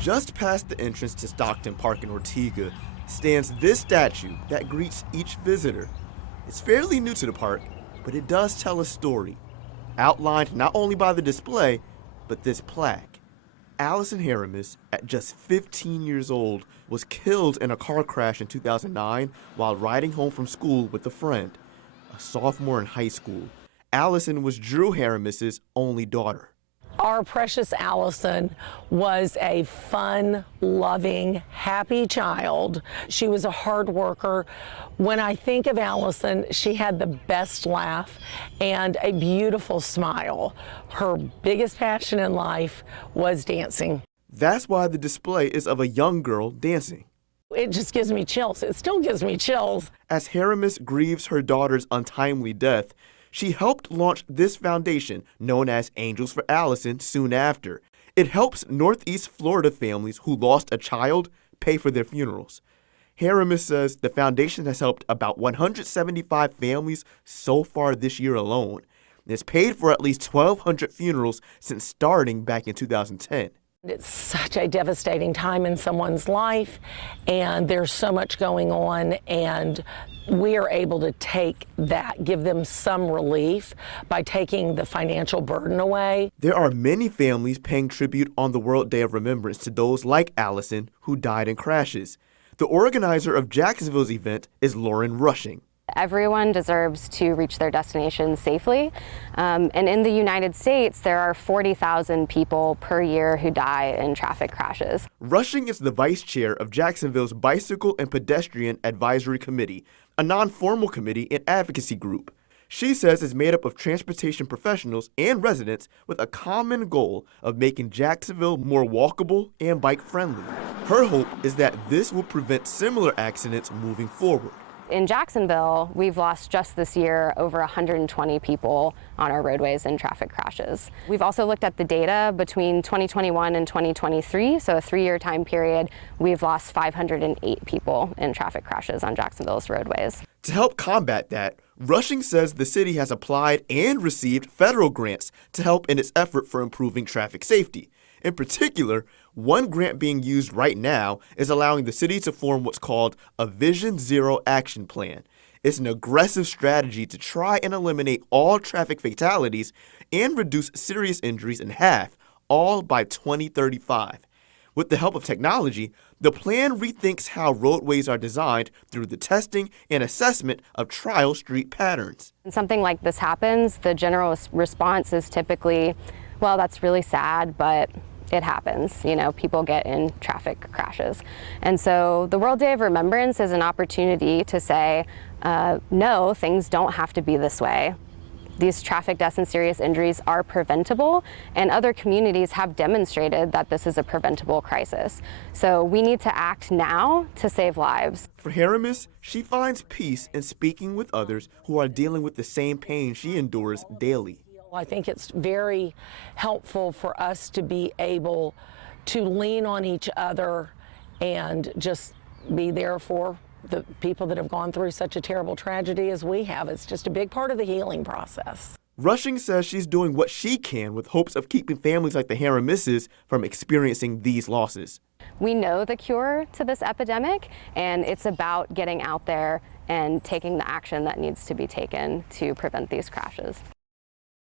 Just past the entrance to Stockton Park in Ortega stands this statue that greets each visitor. It's fairly new to the park, but it does tell a story, outlined not only by the display, but this plaque. Allison Haramis, at just 15 years old, was killed in a car crash in 2009 while riding home from school with a friend, a sophomore in high school. Allison was Drew Haramis's only daughter. Our precious Allison was a fun, loving, happy child. She was a hard worker. When I think of Allison, she had the best laugh and a beautiful smile. Her biggest passion in life was dancing. That's why the display is of a young girl dancing. It just gives me chills. It still gives me chills. As Haramis grieves her daughter's untimely death, she helped launch this foundation, known as Angels for Allison, soon after. It helps Northeast Florida families who lost a child pay for their funerals. Haramis says the foundation has helped about 175 families so far this year alone. It's paid for at least 1,200 funerals since starting back in 2010. It's such a devastating time in someone's life, and there's so much going on, and we are able to take that, give them some relief by taking the financial burden away. There are many families paying tribute on the World Day of Remembrance to those like Allison who died in crashes. The organizer of Jacksonville's event is Lauren Rushing. Everyone deserves to reach their destination safely. And in the United States, there are 40,000 people per year who die in traffic crashes. Rushing is the vice chair of Jacksonville's Bicycle and Pedestrian Advisory Committee, a non-formal committee and advocacy group. She says it's made up of transportation professionals and residents with a common goal of making Jacksonville more walkable and bike-friendly. Her hope is that this will prevent similar accidents moving forward. In Jacksonville, we've lost just this year over 120 people on our roadways in traffic crashes. We've also looked at the data between 2021 and 2023, so a 3-year time period. We've lost 508 people in traffic crashes on Jacksonville's roadways. To help combat that, Rushing says the city has applied and received federal grants to help in its effort for improving traffic safety. In particular, one grant being used right now is allowing the city to form what's called a Vision Zero Action Plan. It's an aggressive strategy to try and eliminate all traffic fatalities and reduce serious injuries in half, all by 2035. With the help of technology, the plan rethinks how roadways are designed through the testing and assessment of trial street patterns. When something like this happens, the general response is typically, well, that's really sad, but it happens. You know, people get in traffic crashes. And so the World Day of Remembrance is an opportunity to say, no, things don't have to be this way. These traffic deaths and serious injuries are preventable, and other communities have demonstrated that this is a preventable crisis. So we need to act now to save lives. For Haramis, she finds peace in speaking with others who are dealing with the same pain she endures daily. I think it's very helpful for us to be able to lean on each other and just be there for the people that have gone through such a terrible tragedy as we have. It's just a big part of the healing process. Rushing says she's doing what she can with hopes of keeping families like the Haramises from experiencing these losses. We know the cure to this epidemic, and it's about getting out there and taking the action that needs to be taken to prevent these crashes.